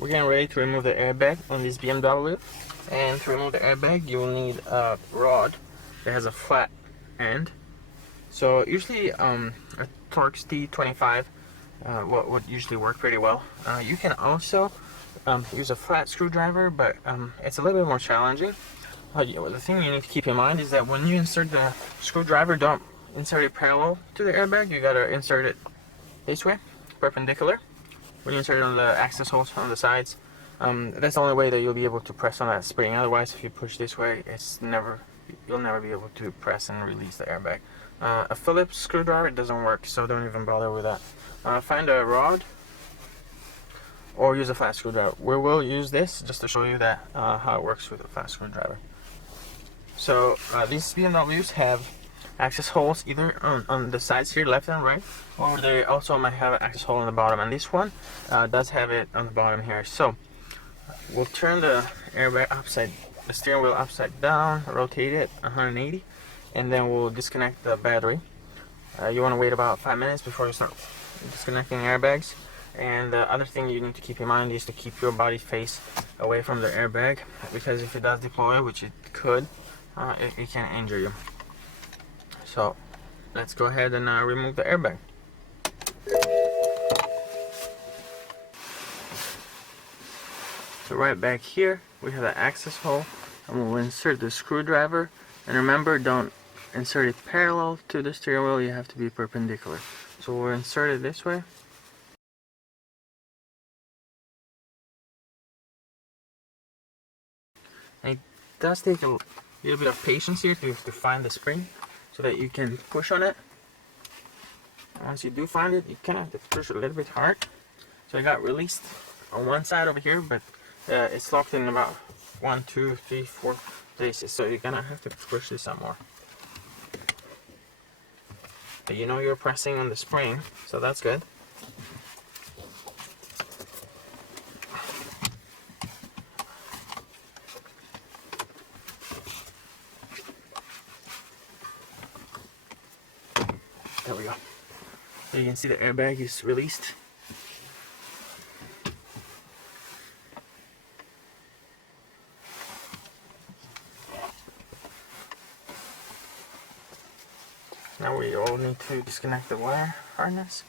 we're getting ready to remove the airbag on this BMW. And to remove the airbag, you will need a rod that has a flat end. So usually a Torx T25 would usually work pretty well. You can also use a flat screwdriver, but it's a little bit more challenging. The thing you need to keep in mind is that when you insert the screwdriver, don't insert it parallel to the airbag. You gotta insert it this way, perpendicular. When you insert it on the access holes on the sides, that's the only way that you'll be able to press on that spring. Otherwise, if you push this way, you'll never be able to press and release the airbag. A Phillips screwdriver doesn't work, so don't even bother with that. Find a rod or use a flat screwdriver. We will use this just to show you that how it works with a flat screwdriver. So these BMWs have access holes either on the sides here, left and right, or they also might have an access hole on the bottom, and this one does have it on the bottom here. So we'll turn the airbag the steering wheel upside down, rotate it 180, and then we'll disconnect the battery. You want to wait about 5 minutes before you start disconnecting airbags. And the other thing you need to keep in mind is to keep your body face away from the airbag, because if it does deploy, which it could, it can injure you. So let's go ahead and remove the airbag. So right back here we have the access hole, and we'll insert the screwdriver. And remember, don't insert it parallel to the steering wheel, you have to be perpendicular. So we'll insert it this way. And it does take a little bit of patience here to find the spring so that you can push on it. Once you do find it, you kind of have to push a little bit hard. So it got released on one side over here, but it's locked in about 1, 2, 3, 4 places. So you're gonna have to push this some more. But you know you're pressing on the spring, so that's good. There we go. So you can see the airbag is released. Now we all need to disconnect the wire harness.